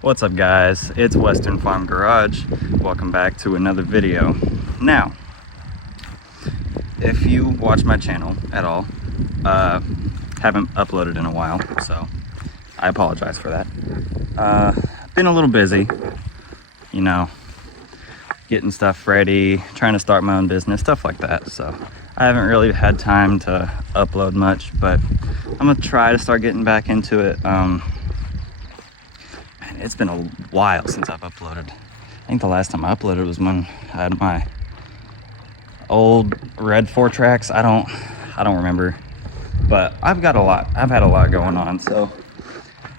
What's up guys, it's Western Farm Garage. Welcome back to another video. Now, if you watch my channel at all, haven't uploaded in a while, so I apologize for that. Been a little busy, you know, getting stuff ready, trying to start my own business, stuff like that. So I haven't really had time to upload much, but I'm gonna try to start getting back into it. It's been a while since I've uploaded. I think the last time I uploaded was when I had my old red 4-tracks. I don't remember, but I've had a lot going on. So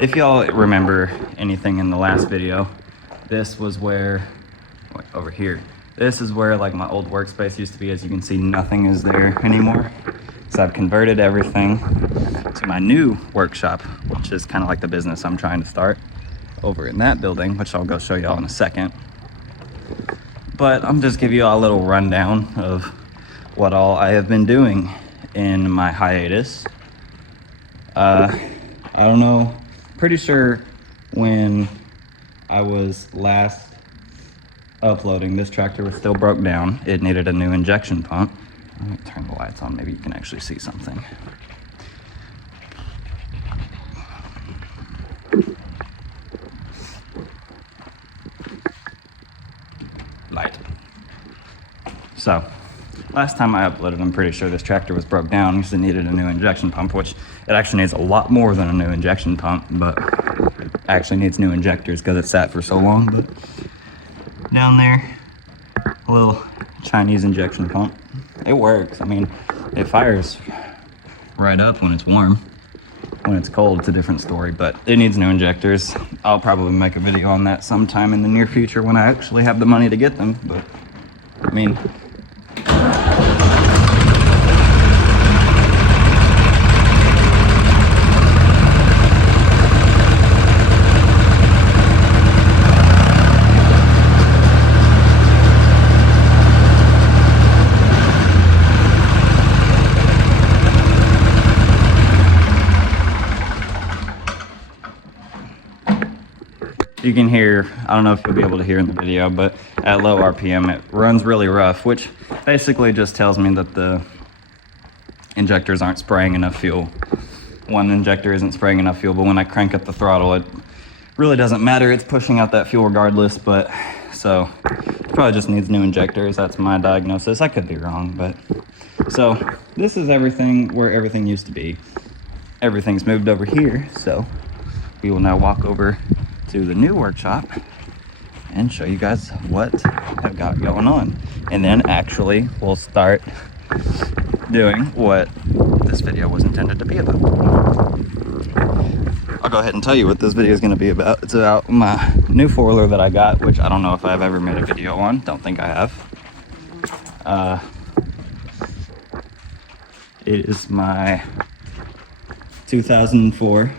if y'all remember anything in the last video, this was where, over here, this is where like my old workspace used to be. As you can see, nothing is there anymore. So I've converted everything to my new workshop, which is kind of like the business I'm trying to start over in that building, which I'll go show y'all in a second. But I'm just give you all a little rundown of what all I have been doing in my hiatus. I don't know, pretty sure when I was last uploading, this tractor was still broke down. It needed a new injection pump. Let me turn the lights on, maybe you can actually see something. Light. So last time I uploaded, I'm pretty sure this tractor was broke down because it needed a new injection pump, which it actually needs a lot more than a new injection pump, but it actually needs new injectors because it sat for so long. But down there, a little Chinese injection pump. It works. I mean, it fires right up when it's warm. When it's cold, it's a different story, but it needs new injectors. I'll probably make a video on that sometime in the near future when I actually have the money to get them. But I mean, you can hear, I don't know if you'll be able to hear in the video, but at low RPM it runs really rough, which basically just tells me that the injectors aren't spraying enough fuel. One injector isn't spraying enough fuel, but when I crank up the throttle, it really doesn't matter. It's pushing out that fuel regardless, but so it probably just needs new injectors. That's my diagnosis. I could be wrong, but so this is everything where everything used to be. Everything's moved over here, so we will now walk over to the new workshop and show you guys what I've got going on, and then actually we'll start doing what this video was intended to be about. I'll go ahead and tell you what this video is going to be about. It's about my new four-wheeler that I got, which I don't know if I've ever made a video on. Don't think I have. It is my 2004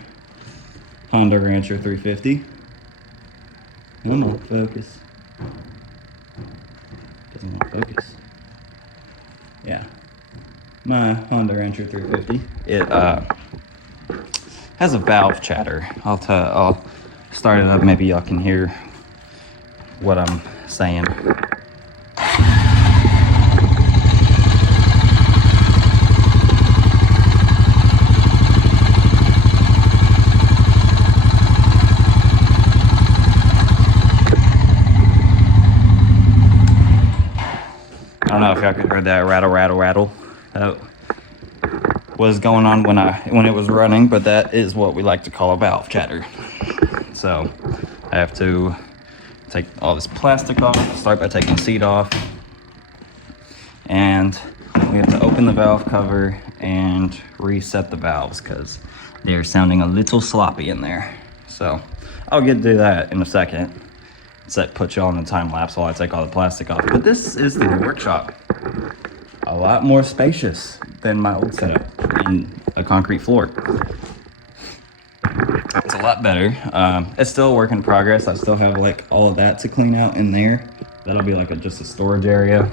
Honda Rancher 350. Come on, focus. Doesn't want to focus. Yeah. My Honda Rancher 350. It has a valve chatter. I'll start it up. Maybe y'all can hear what I'm saying. I don't know if y'all could hear that rattle, rattle, rattle. That was going on when it was running, but that is what we like to call a valve chatter. So I have to take all this plastic off, start by taking the seat off, and we have to open the valve cover and reset the valves because they're sounding a little sloppy in there. So I'll get to that in a second. Put y'all in a time lapse while I take all the plastic off. But this is the new workshop. A lot more spacious than my old setup in a concrete floor. It's a lot better. It's still a work in progress. I still have like all of that to clean out in there. That'll be like just a storage area,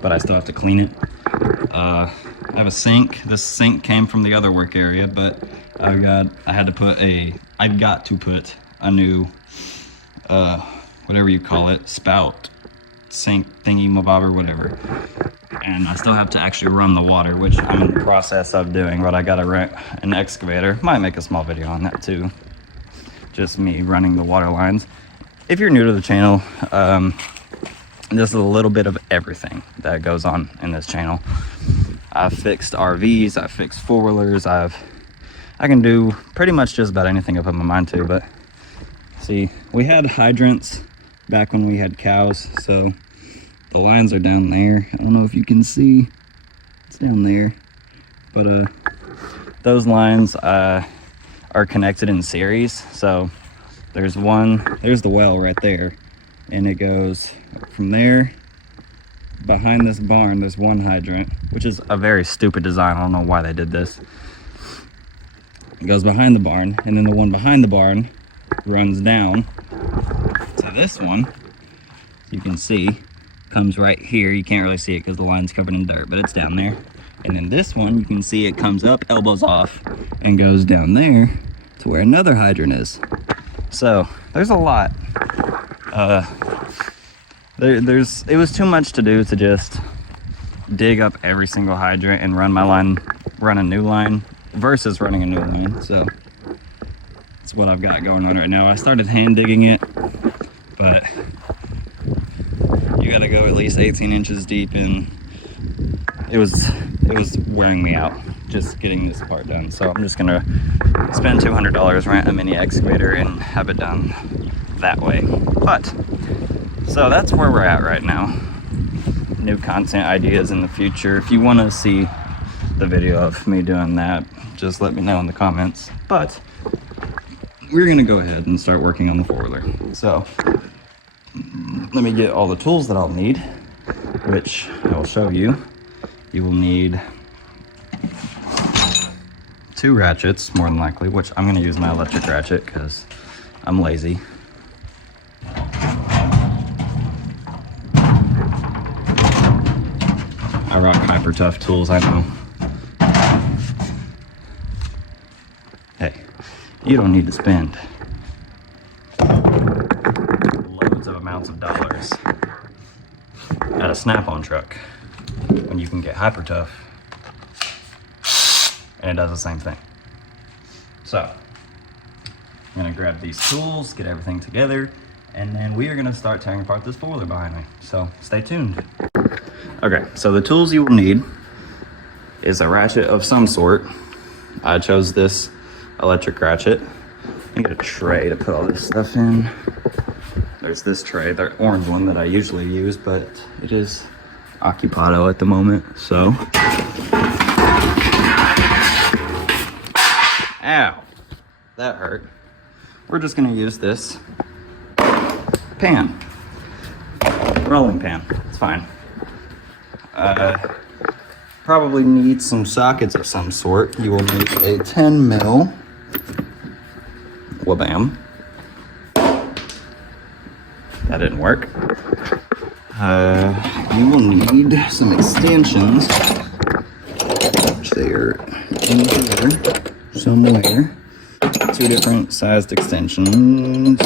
but I still have to clean it. I have a sink. This sink came from the other work area, but I've got to put a new, whatever you call it, spout, sink thingy mabob or whatever. And I still have to actually run the water, which I'm in the process of doing, but I gotta rent an excavator. Might make a small video on that too. Just me running the water lines. If you're new to the channel, this is a little bit of everything that goes on in this channel. I've fixed RVs, I've fixed four-wheelers, I can do pretty much just about anything I put my mind to. But see, we had hydrants back when we had cows, so the lines are down there. I don't know if you can see, it's down there. But those lines are connected in series. So there's the well right there. And it goes from there, behind this barn, there's one hydrant, which is a very stupid design. I don't know why they did this. It goes behind the barn, and then the one behind the barn runs down to this one. You can see, comes right here. You can't really see it because the line's covered in dirt, but it's down there. And then this one, you can see it comes up, elbows off, and goes down there to where another hydrant is. So there's a lot. It was too much to do to just dig up every single hydrant and run a new line versus running a new line. So that's what I've got going on right now. I started hand digging it, but you gotta go at least 18 inches deep, and it was wearing me out just getting this part done. So I'm just gonna spend $200, rent a mini excavator, and have it done that way. But so that's where we're at right now. New content ideas in the future. If you want to see the video of me doing that, just let me know in the comments. But we're gonna go ahead and start working on the four-wheeler. So let me get all the tools that I'll need, which I will show you. You will need 2 ratchets, more than likely, which I'm gonna use my electric ratchet because I'm lazy. I rock hyper tough tools, I know. Hey, you don't need to spend loads of amounts of dollars at a Snap-on truck when you can get hyper tough and it does the same thing. So I'm gonna grab these tools, get everything together, and then we are gonna start tearing apart this four-wheeler behind me. So stay tuned. Okay, so the tools you will need is a ratchet of some sort. I chose this electric ratchet. I get a tray to put all this stuff in. There's this tray, the orange one that I usually use, but it is occupado at the moment, so. Ow, that hurt. We're just gonna use this pan, rolling pan, it's fine. Probably need some sockets of some sort. You will need a 10 mil wabam. That didn't work. You will need some extensions, which they are in here somewhere. 2 different sized extensions.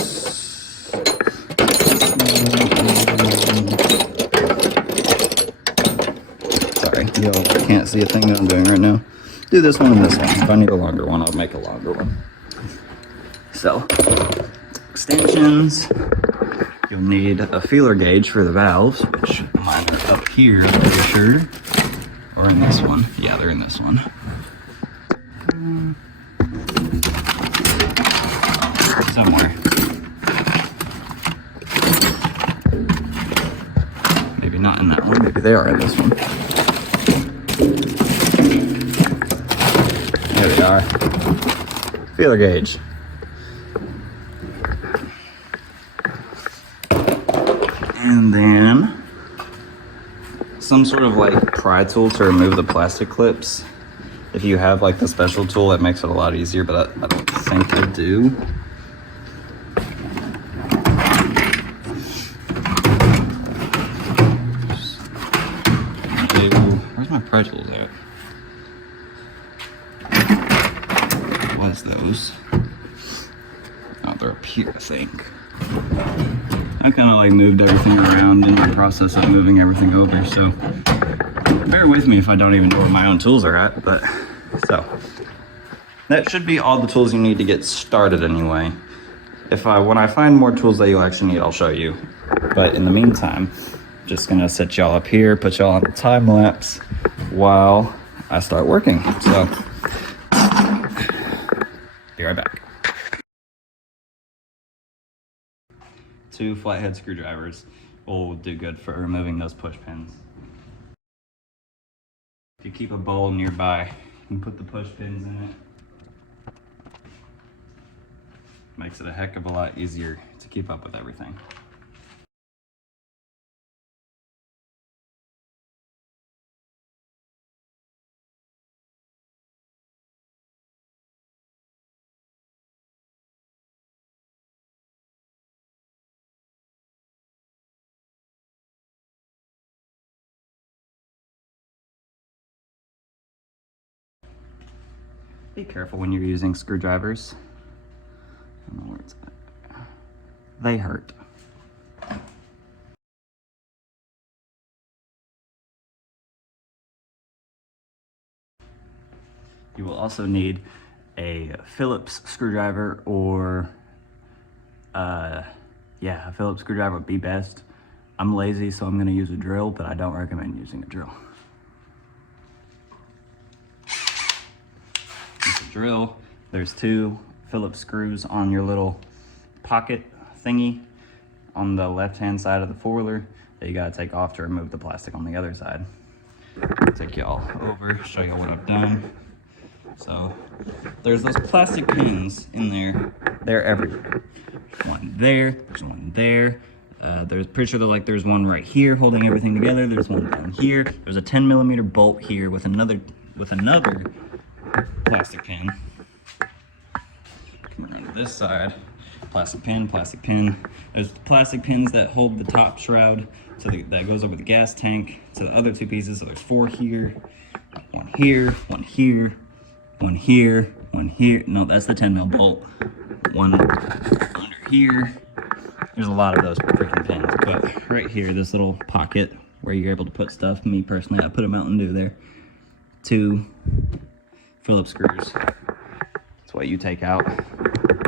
You can't see a thing that I'm doing right now. Do this one and this one. If I need a longer one, I'll make a longer one. So, extensions. You'll need a feeler gauge for the valves, which mine are up here for sure. Or in this one. Yeah, they're in this one. Somewhere. Maybe not in that one. Maybe they are in this one. There we are. Feeler gauge. And then some sort of like pry tool to remove the plastic clips. If you have like the special tool, it makes it a lot easier, but I don't think I do. Where's my pry tools at? Was those? Oh, they're up here, I think. I kind of like moved everything around in the process of moving everything over, so bear with me if I don't even know where my own tools are at, but so that should be all the tools you need to get started anyway. When I find more tools that you'll actually need, I'll show you. But in the meantime, just gonna set y'all up here, put y'all on a time lapse while I start working. So be right back. 2 flathead screwdrivers will do good for removing those push pins. If you keep a bowl nearby, you can put the push pins in it. Makes it a heck of a lot easier to keep up with everything. Be careful when you're using screwdrivers. I don't know where it's at. They hurt. You will also need a Phillips screwdriver or a Phillips screwdriver would be best. I'm lazy, so I'm gonna use a drill, but I don't recommend using a drill. Drill. There's 2 Phillips screws on your little pocket thingy on the left-hand side of the four-wheeler that you gotta take off to remove the plastic on the other side. I'll take y'all over, show you what I've done. So there's those plastic pins in there. They're everywhere. There's one there, there's one there. There's pretty sure there's one right here holding everything together. There's one down here. There's a 10mm bolt here with another plastic pin. Come around to this side. Plastic pin, plastic pin. There's plastic pins that hold the top shroud, so that goes over the gas tank to the other 2 pieces. So there's 4 here, 1 here, 1 here, 1 here, 1 here. No, that's the 10mm bolt. 1 under here. There's a lot of those freaking pins, but right here, this little pocket where you're able to put stuff. Me personally, I put a Mountain Dew there. 2 Phillips screws. That's what you take out,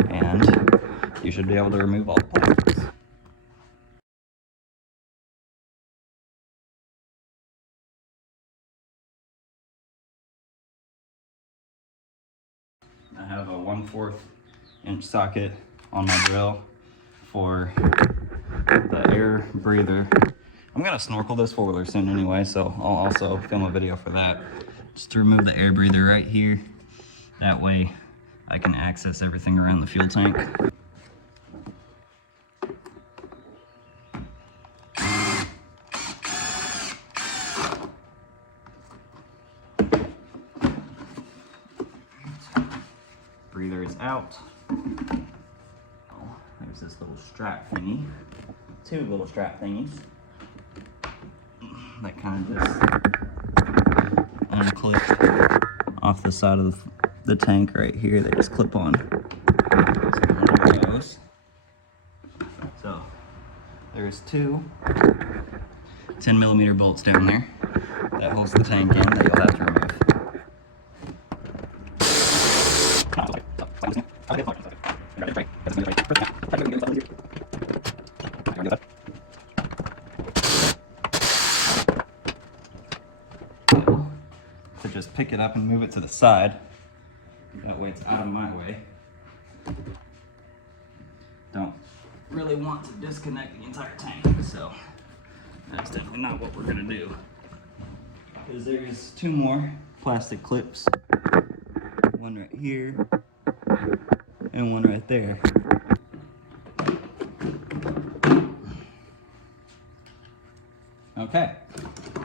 and you should be able to remove all the plastics. I have a 1/4 inch socket on my drill for the air breather. I'm gonna snorkel this four-wheeler soon anyway, so I'll also film a video for that. Just to remove the air breather right here. That way I can access everything around the fuel tank. Breather is out. There's this little strap thingy. 2 little strap thingies that kind of just unclip off the side of the tank right here. They just clip on. So there's 2 10mm bolts down there that holds the tank in that you'll have to remove. To just pick it up and move it to the side. That way it's out of my way. Don't really want to disconnect the entire tank, so that's definitely not what we're gonna do. Because there's 2 more plastic clips. One right here and one right there. Okay,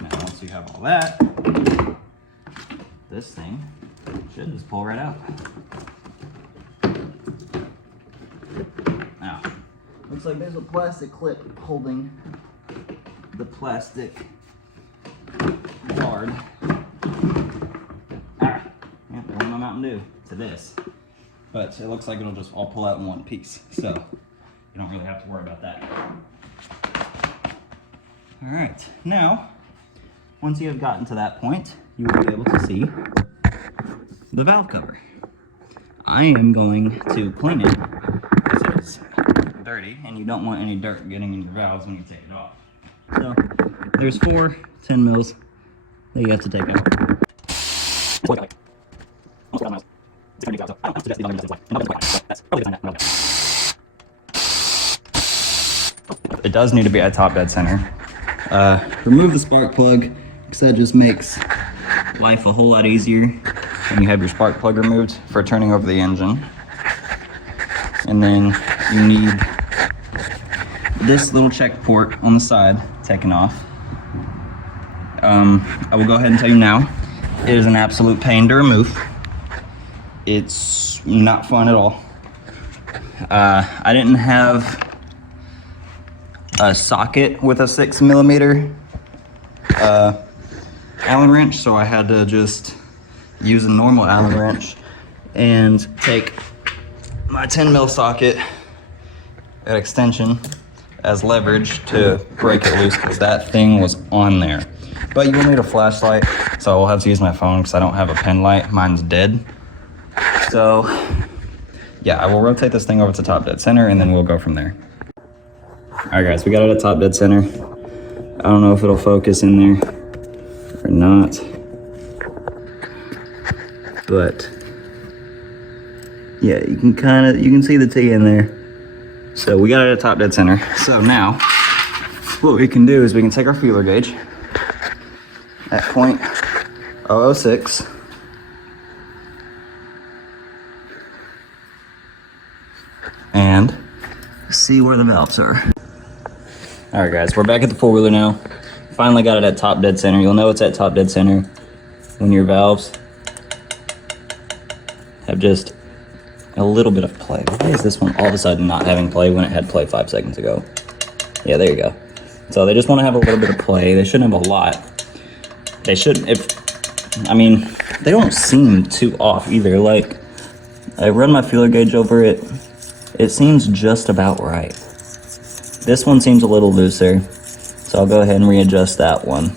now once you have all that, this thing should just pull right out. Now, looks like there's a plastic clip holding the plastic guard. Yeah, there went my Mountain Dew to this. but it looks like it'll just all pull out in one piece. So you don't really have to worry about that. All right, now, once you have gotten to that point, you will be able to see the valve cover. I am going to clean it because it's dirty and you don't want any dirt getting in your valves when you take it off. So there's 4 10 mils that you have to take out. It does need to be at top dead center. Remove the spark plug because that just makes life a whole lot easier when you have your spark plug removed for turning over the engine. And then you need this little check port on the side taken off. I will go ahead and tell you now, it is an absolute pain to remove. It's not fun at all. I didn't have a socket with a 6mm Allen wrench, so I had to just use a normal Allen wrench and take my 10mm socket at extension as leverage to break it loose because that thing was on there. But you will need a flashlight, so I will have to use my phone because I don't have a pen light. Mine's dead. So yeah, I will rotate this thing over to top dead center and then we'll go from there. All right guys, we got it at top dead center. I don't know if it'll focus in there or not, but yeah, you can see the T in there. So we got it at top dead center. So now what we can do is we can take our feeler gauge at .006 and see where the valves are. All right guys, we're back at the four-wheeler now. Finally got it at top dead center. You'll know it's at top dead center when your valves have just a little bit of play. Why is this one all of a sudden not having play when it had play 5 seconds ago? Yeah, there you go. So they just want to have a little bit of play. They shouldn't have a lot. They shouldn't, I mean, they don't seem too off either. Like, I run my feeler gauge over it. It seems just about right. This one seems a little looser, so I'll go ahead and readjust that one.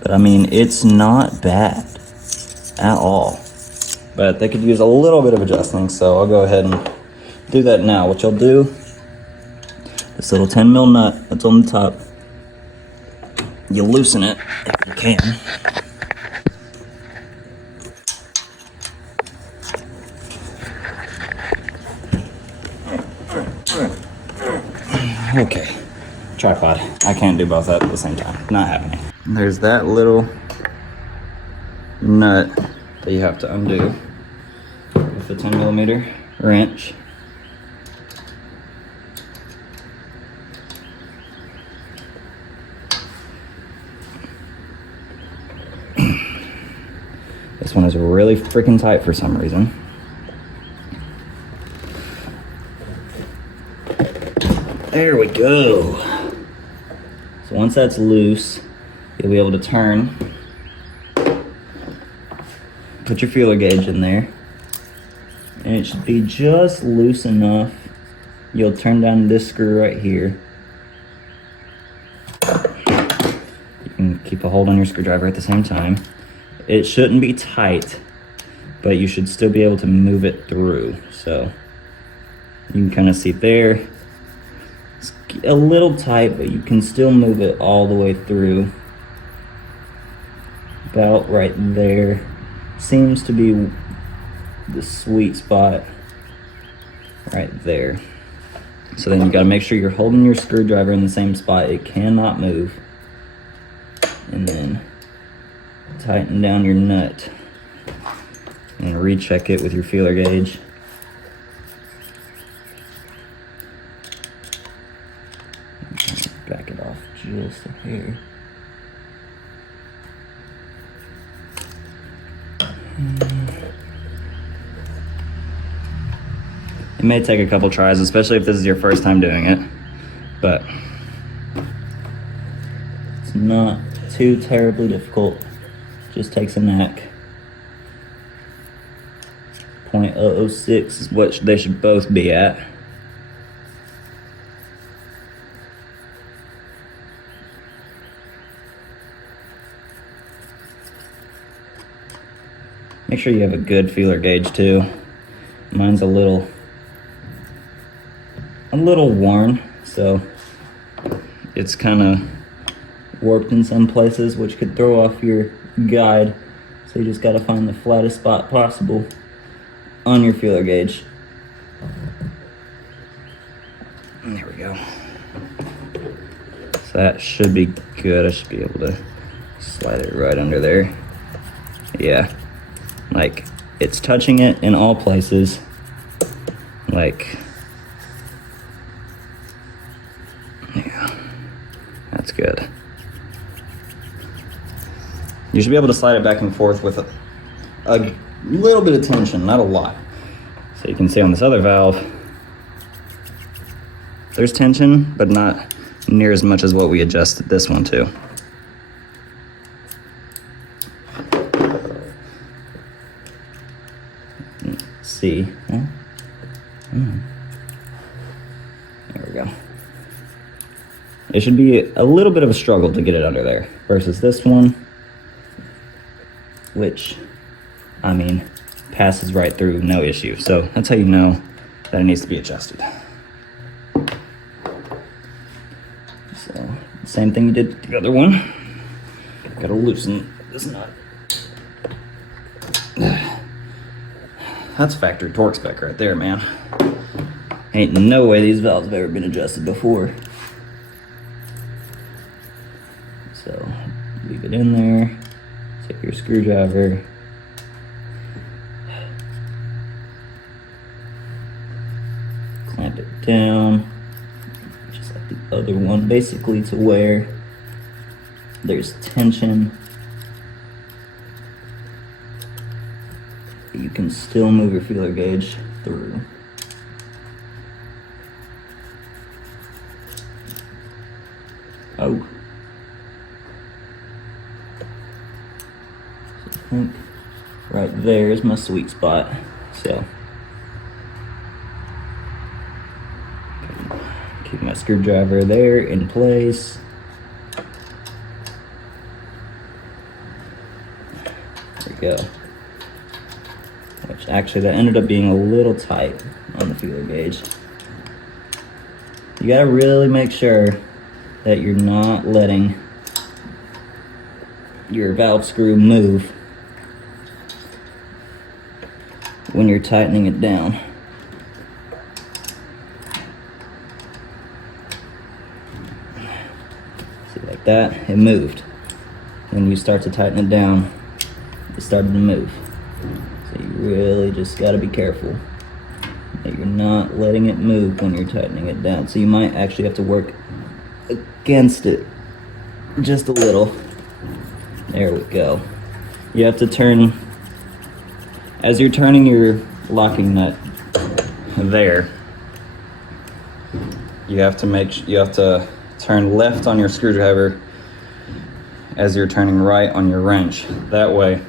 But I mean, it's not bad at all. But they could use a little bit of adjusting, so I'll go ahead and do that now. What you'll do, this little 10mm nut that's on the top, you loosen it if you can. Okay, tripod. I can't do both at the same time. Not happening. There's that little nut that you have to undo with the 10mm wrench. This one is really freaking tight for some reason. There we go. So once that's loose, you'll be able to turn, put your feeler gauge in there, and it should be just loose enough. You'll turn down this screw right here. You can keep a hold on your screwdriver at the same time. It shouldn't be tight, but you should still be able to move it through. So you can kind of see there. It's a little tight, but you can still move it all the way through. About right there. Seems to be the sweet spot right there. So then you gotta make sure you're holding your screwdriver in the same spot. It cannot move. And then tighten down your nut and recheck it with your feeler gauge. Back it off just a hair. It may take a couple tries, especially if this is your first time doing it, but it's not too terribly difficult. Just takes a knack. .006 is what they should both be at. Make sure you have a good feeler gauge too. Mine's a little worn, so it's kind of warped in some places, which could throw off your guide. So you just got to find the flattest spot possible on your feeler gauge. And there we go. So that should be good. I should be able to slide it right under there. Yeah, like it's touching it in all places. Like, yeah, that's good. You should be able to slide it back and forth with a little bit of tension, not a lot. So you can see on this other valve, there's tension, but not near as much as what we adjusted this one to. See. There we go. It should be a little bit of a struggle to get it under there versus this one, which, I mean, passes right through, no issue. So that's how you know that it needs to be adjusted. So, same thing you did with the other one. Gotta loosen this nut. That's factory torque spec right there, man. Ain't no way these valves have ever been adjusted before. So, leave it in there. Take your screwdriver. Clamp it down, just like the other one, basically to where there's tension. You can still move your feeler gauge through. Oh. So I think right there is my sweet spot. So keep my screwdriver there in place. There we go. Which actually that ended up being a little tight on the feeler gauge. You gotta really make sure that you're not letting your valve screw move when you're tightening it down. See, like that, it moved. When you start to tighten it down, it started to move. So you really just got to be careful that you're not letting it move when you're tightening it down. So you might actually have to work against it just a little. There we go. You have to turn, as you're turning your locking nut there, you have to turn left on your screwdriver as you're turning right on your wrench. That way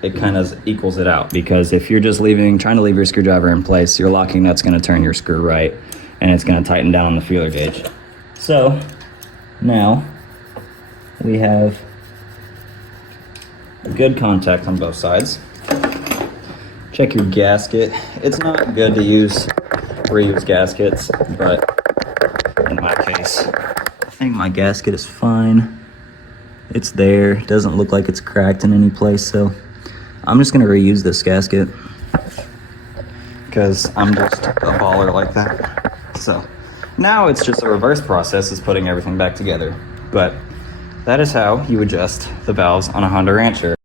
it kind of equals it out, because if you're just trying to leave your screwdriver in place, your locking nut's going to turn your screw right and it's going to tighten down on the feeler gauge. So now we have good contact on both sides. Check your gasket. It's not good to use reuse gaskets, but in my case, I think my gasket is fine. It's there. It doesn't look like it's cracked in any place, so I'm just gonna reuse this gasket because I'm just a baller like that. So now it's just a reverse process, is putting everything back together. But that is how you adjust the valves on a Honda Rancher.